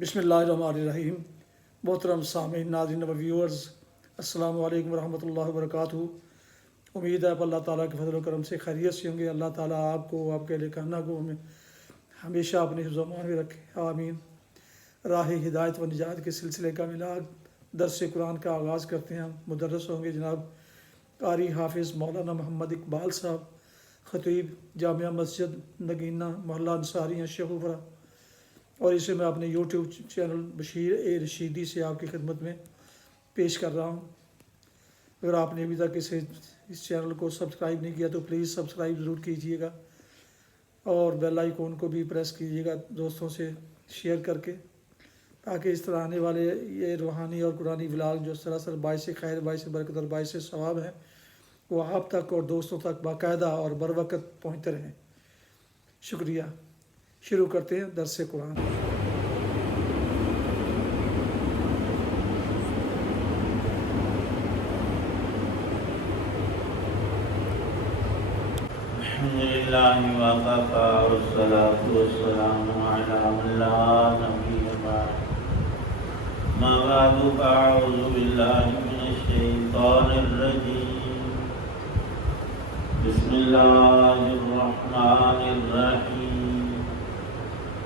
بسم اللہ الرحمن الرحیم۔ محترم سامعین، ناظرین و ویورز، السلام علیکم ورحمۃ اللہ وبرکاتہ۔ امید ہے اللہ تعالیٰ کے فضل و کرم سے خیریت سے ہوں گے۔ اللہ تعالیٰ آپ کو، آپ کے اہل خانہ کو ہمیشہ اپنے حفظ و امان میں رکھے، آمین۔ راہ ہدایت و نجات کے سلسلے کا میلاد درس قرآن کا آغاز کرتے ہیں۔ مدرس ہوں گے جناب قاری حافظ مولانا محمد اقبال صاحب، خطیب جامعہ مسجد نگینہ محلہ انصاریہ شیخوپورہ، اور اسے میں اپنے یوٹیوب چینل بشیر اے رشیدی سے آپ کی خدمت میں پیش کر رہا ہوں۔ اگر آپ نے ابھی تک اس چینل کو سبسکرائب نہیں کیا تو پلیز سبسکرائب ضرور کیجیے گا، اور بیل آئیکن کو بھی پریس کیجیے گا دوستوں سے شیئر کر کے، تاکہ اس طرح آنے والے یہ روحانی اور قرآنی ولاگ جو سراسر باعث خیر، باعث برکت اور باعث ثواب ہیں، وہ آپ تک اور دوستوں تک باقاعدہ اور بر وقت پہنچتے رہیں۔ شکریہ۔ شروع کرتے ہیں درس قرآن۔ الحمدللہ وکفی والصلاة والسلام علی من لا نبی بعد، ما بعد فاعوذ باللہ من الشیطان الرجیم، بسم اللہ الرحمن الرحیم،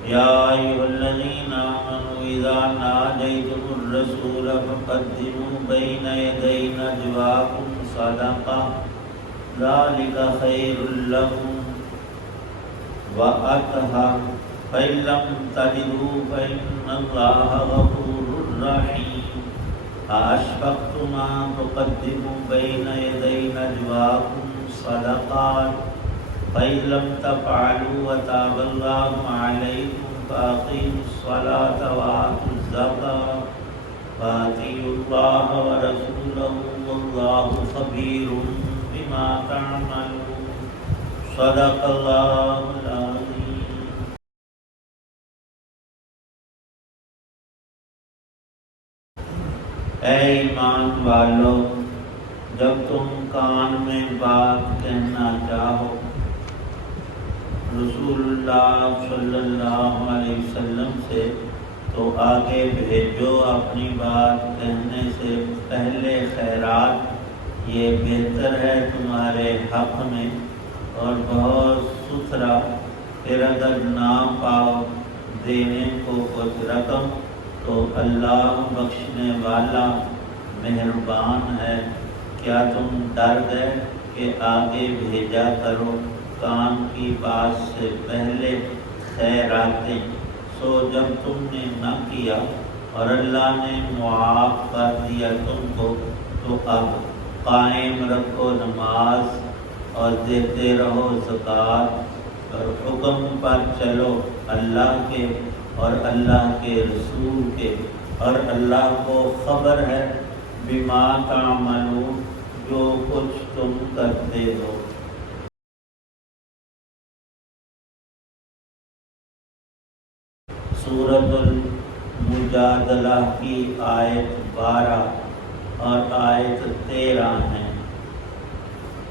یا ایھا الذین آمنوا اذا ناجیتم الرسول فقدموا بین یدی نجواکم صدقہ ذلك خير لكم وأطهر، فإن لم تجدوا فإن الله غفور رحيم، أأشفقتم أن تقدموا بين يدي نجواكم صدقات فإن لم تفعلوا وتاب الله عليكم فأقيموا الصلاة وآتوا الزكاة وأطيعوا الله ورسوله والله خبير بما تعملون، صدق اللہ العظیم۔ اے ایمان والو، جب تم کان میں بات کہنا چاہو، رسول اللہ صلی اللہ علیہ وسلم سے، تو آگے بھیجو اپنی بات کہنے سے پہلے خیرات، یہ بہتر ہے تمہارے حق میں اور بہت ستھرا۔ پھر اگر نہ پاؤ دینے کو کچھ رقم تو اللہ بخشنے والا مہربان ہے۔ کیا تم ڈر گئے کہ آگے بھیجا کرو کام کی بات سے پہلے خیراتیں؟ سو جب تم نے نہ کیا اور اللہ نے معاف کر دیا تم کو، تو اب قائم رکھو نماز اور دیتے رہو زکوٰۃ، اور حکم پر چلو اللہ کے اور اللہ کے رسول کے، اور اللہ کو خبر ہے بما تعملون، جو کچھ تم کرتے ہو۔ سورۃ المجادلہ کی آیت 12 اور آیت 13 ہیں۔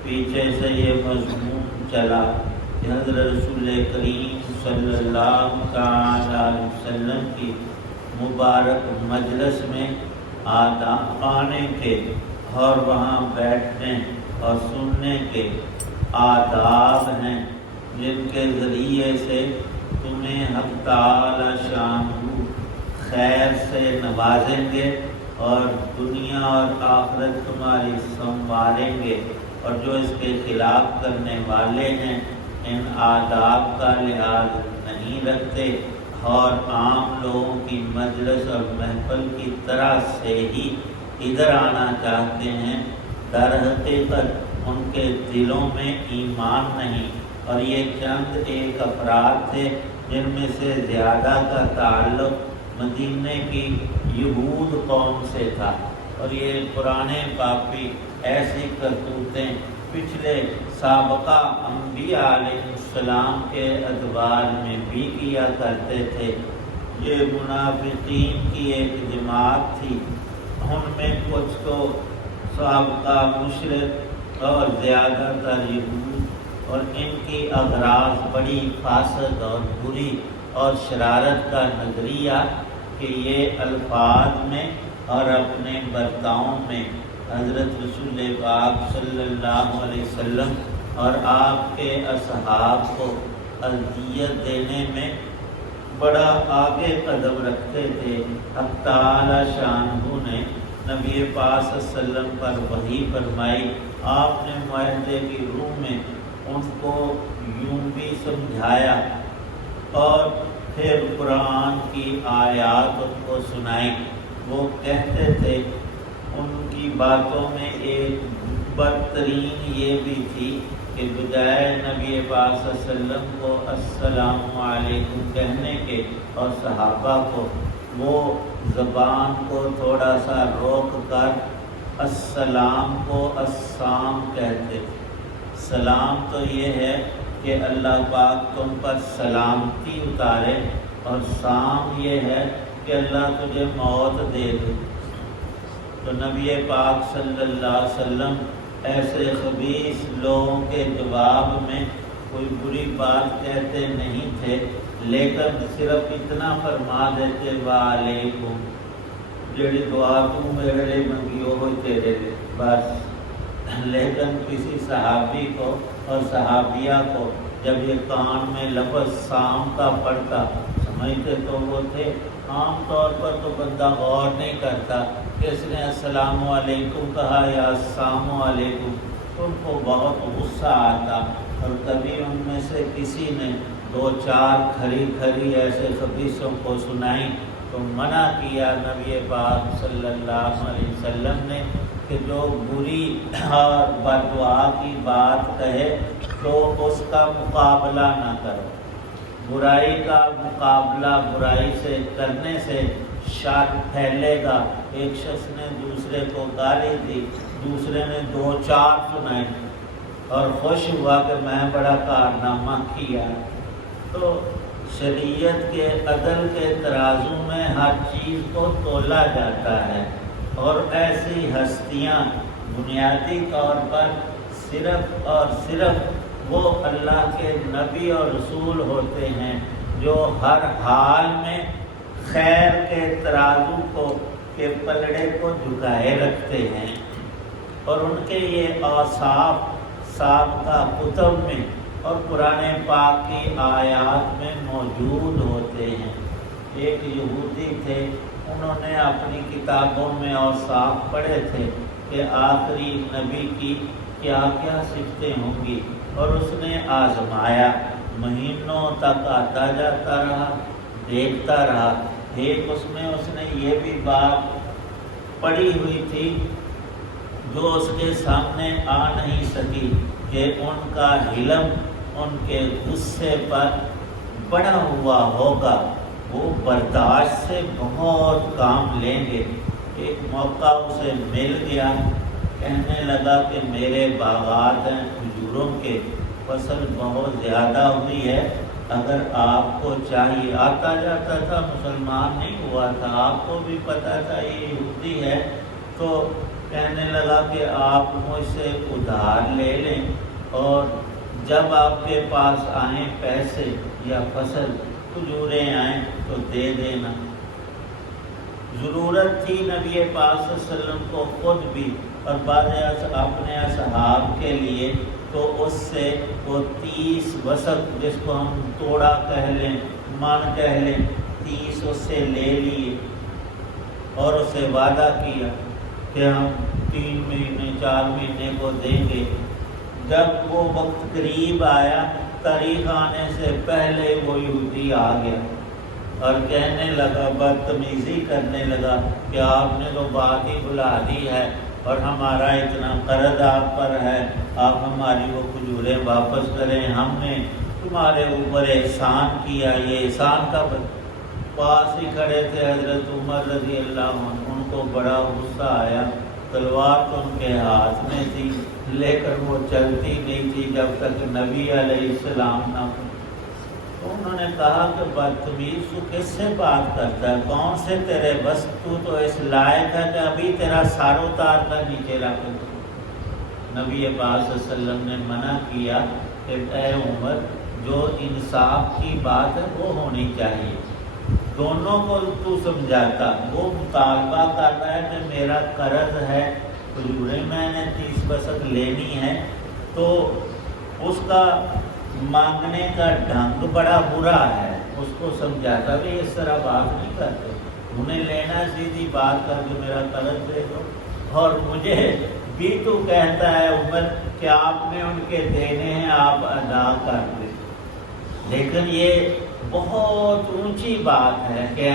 پیچھے سے یہ مضمون چلا کہ حضرت رسول کریم صلی اللہ علیہ وسلم کی مبارک مجلس میں آنے کے اور وہاں بیٹھنے اور سننے کے آداب ہیں، جن کے ذریعے سے تمہیں حق تعالی شانہ خیر سے نوازیں گے اور دنیا اور آخرت تمہاری سنواریں گے، اور جو اس کے خلاف کرنے والے ہیں ان آداب کا لحاظ نہیں رکھتے اور عام لوگوں کی مجلس اور محفل کی طرح سے ہی ادھر آنا چاہتے ہیں، در حقیقت ان کے دلوں میں ایمان نہیں۔ اور یہ چند ایک افراد تھے جن میں سے زیادہ کا تعلق مدینے کی یہود قوم سے تھا، اور یہ پرانے پاپی ایسی کرتوتیں پچھلے سابقہ انبیاء علیہ السلام کے ادوار میں بھی کیا کرتے تھے۔ یہ منافقین کی ایک جماعت تھی، ان میں کچھ تو سابقہ مشرک اور زیادہ تر یہود، اور ان کی اغراض بڑی فاسد اور بری اور شرارت کا نظریہ کہ یہ الفاظ میں اور اپنے برتاؤں میں حضرت رسول پاک صلی اللہ علیہ وسلم اور آپ کے اصحاب کو اذیت دینے میں بڑا آگے قدم رکھتے تھے۔ حق تعالی شانہ نے نبی پاک صلی اللہ علیہ وسلم پر وحی فرمائی، آپ نے معاہدے کی روح میں ان کو یوں بھی سمجھایا اور پھر قرآن کی آیات ان کو سنائی۔ وہ کہتے تھے، ان کی باتوں میں ایک بدترین یہ بھی تھی کہ بجائے نبی پاک صلی اللہ علیہ وسلم کو السلام علیکم کہنے کے اور صحابہ کو، وہ زبان کو تھوڑا سا روک کر السلام کو السام کہتے تھے۔ سلام تو یہ ہے کہ اللہ پاک تم پر سلامتی اتارے، اور سام یہ ہے کہ اللہ تجھے موت دے دے۔ تو نبی پاک صلی اللہ علیہ وسلم ایسے خبیث لوگوں کے جواب میں کوئی بری بات کہتے نہیں تھے، لیکن صرف اتنا فرما دیتے وعلیکم، جڑی دعا تو میرے لیے منگیو ہوئی تیرے لیے، بس۔ لیکن کسی صحابی کو اور صحابیہ کو جب یہ کان میں لفظ سام کا پڑتا، سمجھتے تو وہ تھے۔ عام طور پر تو بندہ غور نہیں کرتا کہ اس نے السلام علیکم کہا یا السلام علیکم، ان کو بہت غصہ آتا، اور کبھی ان میں سے کسی نے دو چار کھری کھری ایسے خبیثوں کو سنائی تو منع کیا نبی پاک صلی اللہ علیہ وسلم نے کہ جو بری اور بددعا کی بات کہے تو اس کا مقابلہ نہ کرو۔ برائی کا مقابلہ برائی سے کرنے سے شر پھیلے گا۔ ایک شخص نے دوسرے کو گالی دی، دوسرے نے دو چار سنائی اور خوش ہوا کہ میں بڑا کارنامہ کیا۔ تو شریعت کے عدل کے ترازو میں ہر چیز کو تولا جاتا ہے، اور ایسی ہستیاں بنیادی طور پر صرف اور صرف وہ اللہ کے نبی اور رسول ہوتے ہیں جو ہر حال میں خیر کے ترازو کو کے پلڑے کو جھکائے رکھتے ہیں، اور ان کے یہ اوصاف سابقہ کتب میں اور قرآن پاک کی آیات میں موجود ہوتے ہیں۔ ایک یہودی تھے، انہوں نے اپنی کتابوں میں اوصاف پڑھے تھے کہ آخری نبی کی کیا کیا صفتیں ہوں گی، اور اس نے آزمایا، مہینوں تک آتا جاتا رہا، دیکھتا رہا۔ ایک اس نے یہ بھی بات پڑھی ہوئی تھی جو اس کے سامنے آ نہیں سکی کہ ان کا حلم ان کے غصے پر بڑا ہوا ہوگا، وہ برداشت سے بہت کام لیں گے۔ ایک موقع اسے مل گیا، کہنے لگا کہ میرے باغات ہیں کھجوروں کے، فصل بہت زیادہ ہوئی ہے، اگر آپ کو چاہیے۔ آتا جاتا تھا، مسلمان نہیں ہوا تھا، آپ کو بھی پتہ تھا یہ یہودی ہے، تو کہنے لگا کہ آپ مجھ سے ادھار لے لیں، اور جب آپ کے پاس آئیں پیسے یا فصل کھجوریں آئیں تو دے دینا۔ ضرورت تھی نبی پاک صلی اللہ علیہ وسلم کو خود بھی اور بعض اپنے اصحاب کے لیے، تو اس سے وہ 30 وسق جس کو ہم توڑا کہہ لیں، من کہہ لیں، 30 اس سے لے لیے اور اسے وعدہ کیا کہ ہم 3 مہینے 4 مہینے کو دیں گے۔ جب وہ وقت قریب آیا، تاریخ آنے سے پہلے وہ یہودی آ گیا اور کہنے لگا، بدتمیزی کرنے لگا کہ آپ نے تو بات ہی بلا دی ہے، اور ہمارا اتنا قرض آپ پر ہے، آپ ہماری وہ کھجوریں واپس کریں، ہم نے تمہارے اوپر احسان کیا۔ یہ احسان کا پاس ہی کھڑے تھے حضرت عمر رضی اللہ عنہ، ان کو بڑا غصہ آیا۔ تلوار تو ان کے ہاتھ میں تھی، لیکن وہ چلتی نہیں تھی جب تک نبی علیہ السلام نہ ہو۔ تو انہوں نے کہا کہ بدتمیز تو کس سے بات کرتا ہے، کون سے تیرے بس، تو اس لائق ہے کہ ابھی تیرا سار اتار کر نیچے رکھ دو۔ نبی پاک صلی اللہ علیہ وسلم نے منع کیا کہ اے عمر، جو انصاف کی بات ہے وہ ہونی چاہیے، دونوں کو تو سمجھاتا. وہ مطالبہ کر رہا ہے کہ میرا قرض ہے، کھجوریں میں نے 30 وسق لینی ہے، تو اس کا مانگنے کا ڈھنگ بڑا برا ہے. اس کو سمجھاتا بھی اس طرح بات نہیں کرتے، انہیں لینا سیدھی بات کر کے میرا قرض دے دو. اور مجھے بھی تو کہتا ہے عمر کہ آپ نے ان کے دینے ہیں، آپ ادا کر دیں. لیکن یہ بہت اونچی بات ہے کہ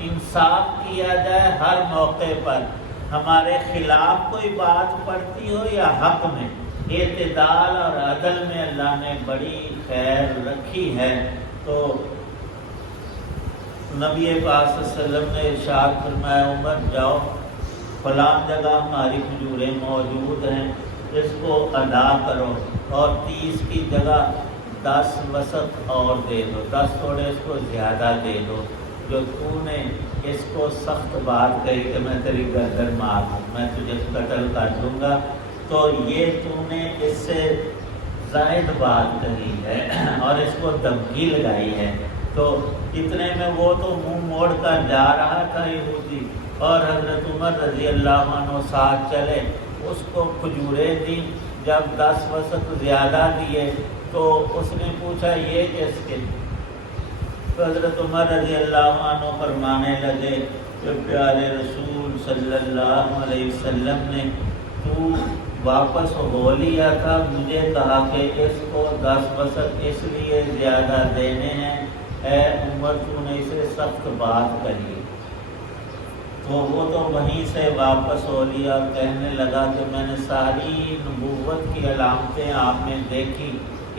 انصاف کیا جائے ہر موقع پر. ہمارے خلاف کوئی بات پڑتی ہو یا حق میں، اعتدال اور عدل میں اللہ نے بڑی خیر رکھی ہے. تو نبی پاک صلی اللہ علیہ وسلم نے ارشاد فرمایا عمر جاؤ فلاں جگہ ہماری کھجوریں موجود ہیں، اس کو ادا کرو اور 30 کی جگہ 10 وسق اور دے دو، 10 تھوڑے اس کو زیادہ دے دو. جو تو نے اس کو سخت بات کہی کہ میں تیری گردن مار دوں، میں تجھے قتل کر دوں گا، تو یہ تو نے اس سے زائد بات کہی ہے اور اس کو دھمکی لگائی ہے. تو اتنے میں وہ تو منہ موڑ کر جا رہا تھا یہودی، اور حضرت عمر رضی اللہ عنہ ساتھ چلے، اس کو کھجوریں دی. جب 10 وسق زیادہ دیے تو اس نے پوچھا یہ کس کے؟ تو حضرت عمر رضی اللہ عنہ فرمانے لگے کہ پیارے رسول صلی اللہ علیہ وسلم نے تو واپس ہو لیا تھا، مجھے کہا کہ اس کو 10 وسق اس لیے زیادہ دینے ہیں، اے عمر تو نے اسے سخت بات کہی. تو وہ تو وہیں سے واپس ہو لیا اور کہنے لگا کہ میں نے ساری نبوت کی علامتیں آپ نے دیکھی،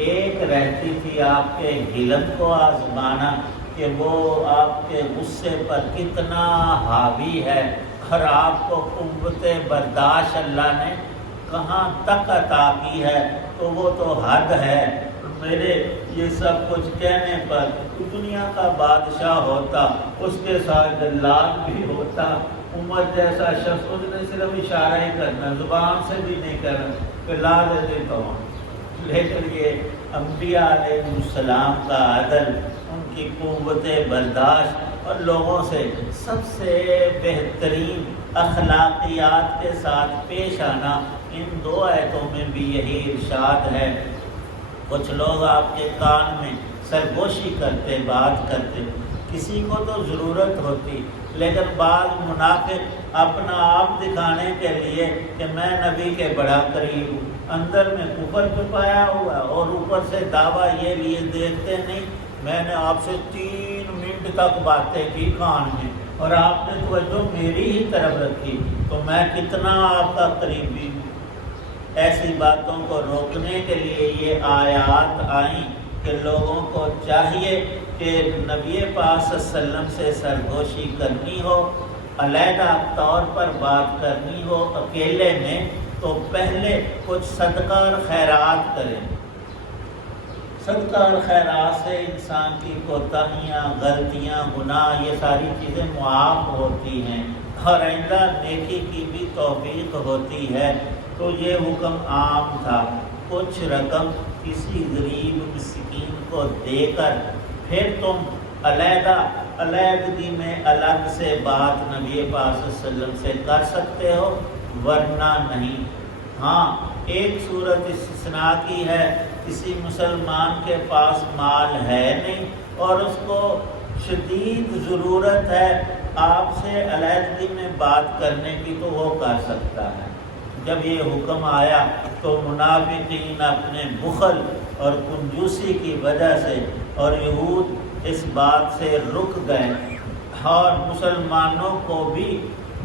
ایک رہتی تھی آپ کے حلم کو آزمانا کہ وہ آپ کے غصے پر کتنا حاوی ہے، اور آپ کو قوت برداشت اللہ نے کہاں تک عطا کی ہے. تو وہ تو حد ہے. میرے یہ سب کچھ کہنے پر دنیا کا بادشاہ ہوتا، اس کے ساتھ دلال بھی ہوتا، عمر جیسا شخص، اس نے صرف اشارہ ہی کرنا، زبان سے بھی نہیں کرنا کہ لا دے دیتا ہوں. لیکن یہ انبیاء علیہ السلام کا عدل، ان کی قوت برداشت اور لوگوں سے سب سے بہترین اخلاقیات کے ساتھ پیش آنا، ان 2 آیتوں میں بھی یہی ارشاد ہے. کچھ لوگ آپ کے کان میں سرگوشی کرتے، بات کرتے، کسی کو تو ضرورت ہوتی، لیکن بعض منافق اپنا آپ دکھانے کے لیے کہ میں نبی کے بڑا قریب ہوں، اندر میں کفر چھپایا ہوا اور اوپر سے دعویٰ یہ لیے دیکھتے نہیں میں نے آپ سے 3 منٹ تک باتیں کی کان میں اور آپ نے توجہ میری ہی طرف رکھی، تو میں کتنا آپ کا قریبی ہوں. ایسی باتوں کو روکنے کے لیے یہ آیات آئیں کہ لوگوں کو چاہیے کہ نبی پاک صلی اللہ علیہ وسلم سے سرگوشی کرنی ہو، علیحدہ طور پر بات کرنی ہو اکیلے میں، تو پہلے کچھ صدقہ اور خیرات کریں. صدقہ اور خیرات سے انسان کی کوتاہیاں، غلطیاں، گناہ، یہ ساری چیزیں معاف ہوتی ہیں اور آئندہ نیکی کی بھی توفیق ہوتی ہے. تو یہ حکم عام تھا. کچھ رقم کسی غریب مسکین کو دے کر پھر تم علیحدگی میں الگ سے بات نبی پاک صلی اللہ علیہ وسلم سے کر سکتے ہو، ورنہ نہیں. ہاں ایک صورت استثناء کی ہے، کسی مسلمان کے پاس مال ہے نہیں اور اس کو شدید ضرورت ہے آپ سے علیحدگی میں بات کرنے کی، تو وہ کر سکتا ہے. جب یہ حکم آیا تو منافقین اپنے بخل اور کنجوسی کی وجہ سے اور یہود اس بات سے رک گئے، اور مسلمانوں کو بھی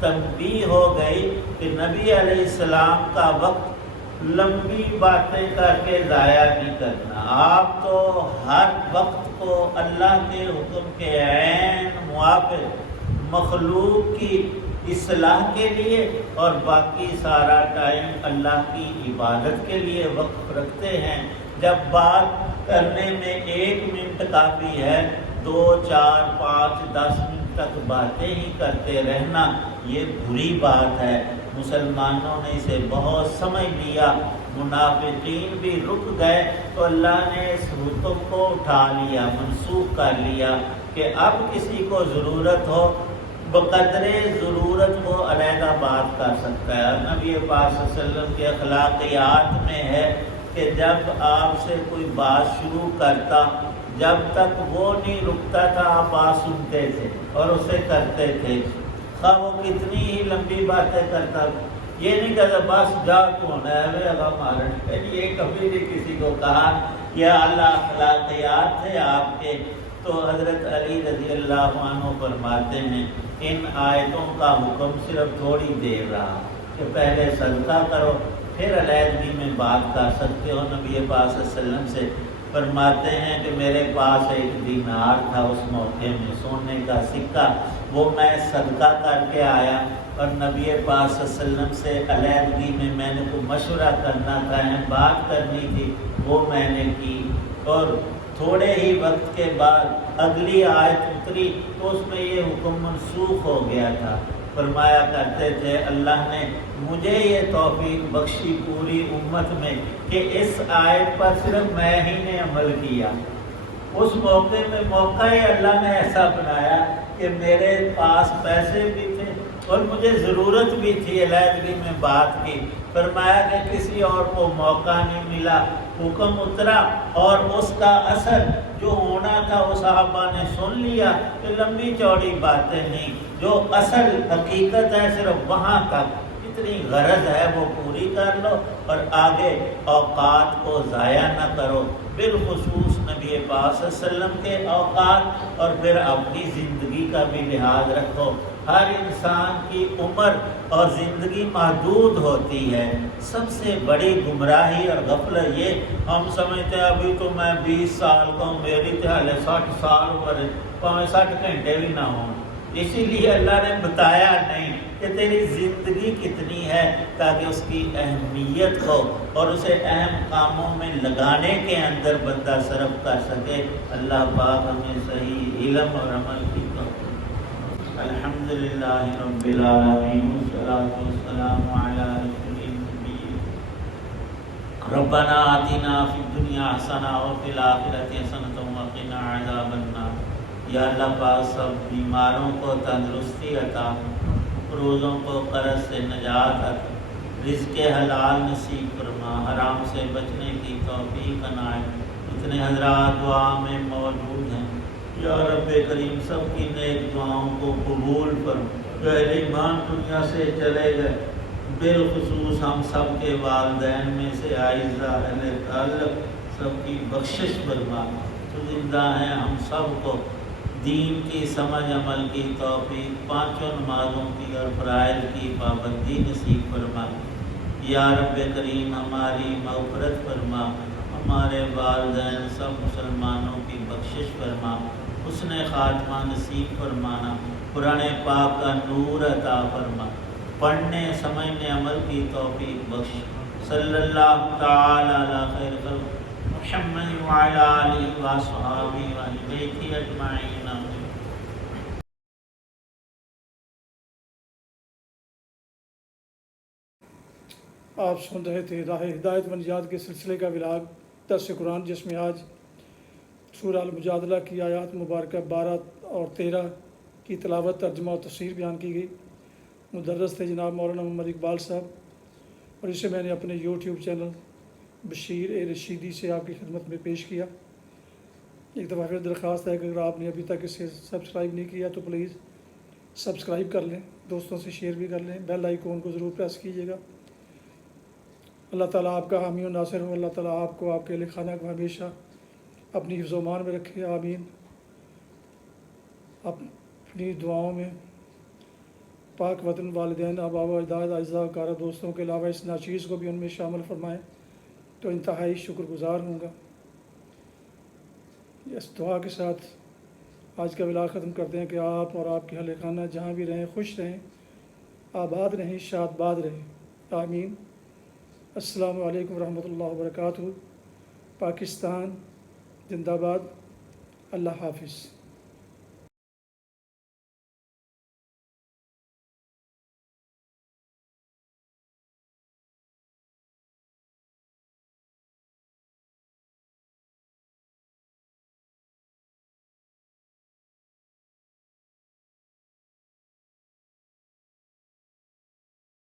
تنبیہ ہو گئی کہ نبی علیہ السلام کا وقت لمبی باتیں کر کے ضائع نہیں کرنا. آپ تو ہر وقت کو اللہ کے حکم کے عین موافق مخلوق کی اصلاح کے لیے اور باقی سارا ٹائم اللہ کی عبادت کے لیے وقف رکھتے ہیں. جب بات کرنے میں 1 منٹ کافی ہے، 2، 4، 5، 10 منٹ تک باتیں ہی کرتے رہنا یہ بری بات ہے. مسلمانوں نے اسے بہت سمجھ لیا، منافقین بھی رک گئے، تو اللہ نے اس حکم کو اٹھا لیا، منسوخ کر لیا کہ اب کسی کو ضرورت ہو بقدر ضرورت وہ علیحدہ بات کر سکتا ہے۔ اور نبی پاک صلی اللہ علیہ وسلم کے اخلاقیات میں ہے کہ جب آپ سے کوئی بات شروع کرتا، جب تک وہ نہیں رکتا تھا آپ بات سنتے تھے اور اسے کرتے تھے، خواہ وہ کتنی ہی لمبی باتیں کرتا، یہ نہیں کہتا بس جا کون ہے مارن، یہ کبھی نہیں کسی کو کہا۔ یا اللہ اخلاقیات تھے آپ کے۔ تو حضرت علی رضی اللہ عنہ فرماتے ہیں ان آیتوں کا حکم صرف تھوڑی دیر رہا کہ پہلے صدقہ کرو پھر علیحدگی میں بات کر سکتے ہو۔ نبی پاک صلی اللہ علیہ وسلم سے فرماتے ہیں کہ میرے پاس ایک دینار تھا اس موقع میں، سونے کا سکہ، وہ میں صدقہ کر کے آیا، اور نبی پاک صلی اللہ علیہ وسلم سے علیحدگی میں نے کوئی مشورہ کرنا تھا، بات کرنی تھی، وہ میں نے کی، اور تھوڑے ہی وقت کے بعد اگلی آیت اتری تو اس میں یہ حکم منسوخ ہو گیا تھا۔ فرمایا کرتے تھے اللہ نے مجھے یہ توفیق بخشی پوری امت میں کہ اس آیت پر صرف میں ہی نے عمل کیا۔ اس موقع میں موقع ہی اللہ نے ایسا بنایا کہ میرے پاس پیسے بھی تھے اور مجھے ضرورت بھی تھی علیحدگی میں بات کی۔ فرمایا کہ کسی اور کو موقع نہیں ملا، حکم اترا اور اس کا اثر جو ہونا تھا وہ صحابہ نے سن لیا کہ لمبی چوڑی باتیں نہیں، جو اصل حقیقت ہے صرف وہاں تک، جتنی غرض ہے وہ پوری کر لو اور آگے اوقات کو ضائع نہ کرو، بالخصوص نبی پاک صلی اللہ علیہ وسلم کے اوقات، اور پھر اپنی زندگی کا بھی لحاظ رکھو۔ ہر انسان کی عمر اور زندگی محدود ہوتی ہے۔ سب سے بڑی گمراہی اور غفلت یہ ہم سمجھتے ہیں ابھی تو میں 20 سال کا ہوں، میری تو حالے 60 سال عمر ہے، 65 گھنٹے بھی نہ ہوں۔ اسی لیے اللہ نے بتایا نہیں کہ تیری زندگی کتنی ہے تاکہ اس کی اہمیت ہو اور اسے اہم کاموں میں لگانے کے اندر بندہ صرف کر سکے۔ اللہ پاک ہمیں صحیح علم اور عمل کی توفیق۔ الحمدللہ رب العالمین والصلاة والسلام علی رسول النبی۔ ربنا آتنا فی الدنیا حسنہ وفی الآخرۃ حسنۃ وقنا عذاب النار۔ یا اللہ پاک سب بیماروں کو تندرستی عطا، روزوں کو قرض سے نجات عطا، رزق حلال نصیب فرما، حرام سے بچنے کی توفیق عنایت۔ اتنے حضرات دعا میں موجود ہیں، یا رب کریم سب کی نیک دعاؤں کو قبول فرما۔ اہل ایمان دنیا سے چلے گئے، بالخصوص ہم سب کے والدین میں سے اعزہ اہل تعلق سب کی بخشش فرما۔ تو زندہ ہیں ہم سب کو دین کی سمجھ عمل کی توفیق، پانچوں نمازوں کی اور فرائض کی پابندی نصیب فرما۔ یا رب کریم ہماری مغفرت فرما، ہمارے والدین سب مسلمانوں کی بخشش فرما، حسن خاتمہ نصیب فرمانا، قرآن پاک کا نور عطا فرما، پڑھنے سمجھنے عمل کی توفیق بخش۔ صلی اللہ تعالی علی خیر خلق محمد وعلی آلہ وصحبہ وأہل بیتہ اجمعین۔ آپ سن رہے تھے راہ ہدایت و نجات کے سلسلے کا ولاگ درس قرآن، جس میں آج سورہ المجادلہ کی آیات مبارکہ 12 اور 13 کی تلاوت، ترجمہ اور تفسیر بیان کی گئی۔ مدرس تھے جناب مولانا محمد اقبال صاحب، اور اسے میں نے اپنے یوٹیوب چینل بشیر رشیدی سے آپ کی خدمت میں پیش کیا۔ ایک دفعہ پھر درخواست ہے کہ اگر آپ نے ابھی تک اسے سبسکرائب نہیں کیا تو پلیز سبسکرائب کر لیں، دوستوں سے شیئر بھی کر لیں، بیل آئیکن کو ضرور پریس کیجیے گا۔ اللہ تعالیٰ آپ کا حامی و ناصر ہو، اللہ تعالیٰ آپ کو، آپ کے اہل خانہ کو ہمیشہ اپنی حفظ و امان میں رکھے، آمین۔ اپنی دعاؤں میں پاک وطن، والدین، آبا و اجداد، اعزاء و کارہ دوستوں کے علاوہ اس ناچیز کو بھی ان میں شامل فرمائیں تو انتہائی شکر گزار ہوں گا۔ اس دعا کے ساتھ آج کا ولاگ ختم کرتے ہیں کہ آپ اور آپ کے اہل خانہ جہاں بھی رہیں خوش رہیں، آباد رہیں، شاد باد رہیں، آمین۔ السلام علیکم ورحمۃ اللہ وبرکاتہ۔ پاکستان زندہ باد۔ اللہ حافظ۔